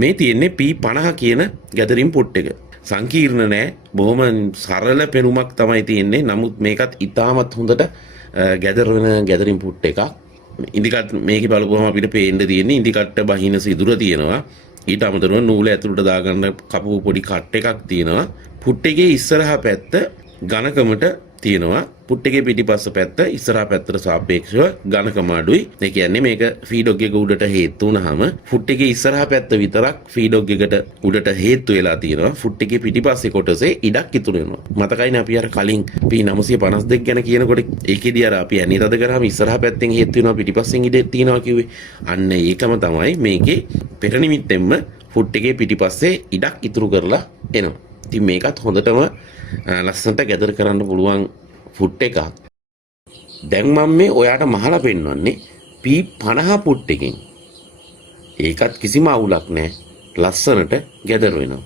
මේ තියෙන්නේ P50 කියන ගැදරින් පුට් එක. සංකීර්ණ නෑ, බොහොම සරල පෙනුමක් තමයි තියෙන්නේ. නමුත් මේකත් ඉතාමත් හොඳට ගැදරන ගැදරින් පුට් එකක්. ඉන්දිකට් මේකේ බලපුවම අපිට පේන්න තියෙන්නේ ඉන්දිකට්ට බහින සිදුර තියෙනවා. ඊට අමතරව නූල ඇතුළට දාගන්න කපපු පොඩි කට් එකක් තියෙනවා. පුට් එකේ ඉස්සරහා පැත්ත ඝනකමට තියෙනවා. පුට් එකේ පිටිපස්ස පැත්ත ඉස්සරහා පැත්තට සාපේක්ෂව ඝනකම අඩුයි. ඒ කියන්නේ මේක ෆීඩොග් එක උඩට හේතු වුනහම පුට් එකේ ඉස්සරහා පැත්ත විතරක් ෆීඩොග් එකට උඩට හේතු වෙලා තියෙනවා. පුට් එකේ පිටිපස්සේ කොටසේ ඉඩක් ඉතුරු වෙනවා. මතකයිනේ අපි අර කලින් P952 ගැන කියනකොට ඒකෙදී අර අපි ඇනි රද කරාම ඉස්සරහා පැත්තෙන් හේතු වෙනවා පිටිපස්සෙන් ඉඩ තියෙනවා කිව්වේ. අන්න ඒකම තමයි මේකේ පෙර නිමිත්තෙන්ම පුට් එකේ පිටිපස්සේ ඉඩක් ඉතුරු කරලා එනවා. ඉතින් මේකත් හොඳටම ලස්සනට ගැදර කරන්න පුළුවන් පුට් එකක්. දැන් මම මේ ඔයාට මහලා පෙන්වන්නේ P50 පුට් එකෙන්. ඒකත් කිසිම අවුලක් නැහැ. ලස්සනට ගැදර වෙනවා.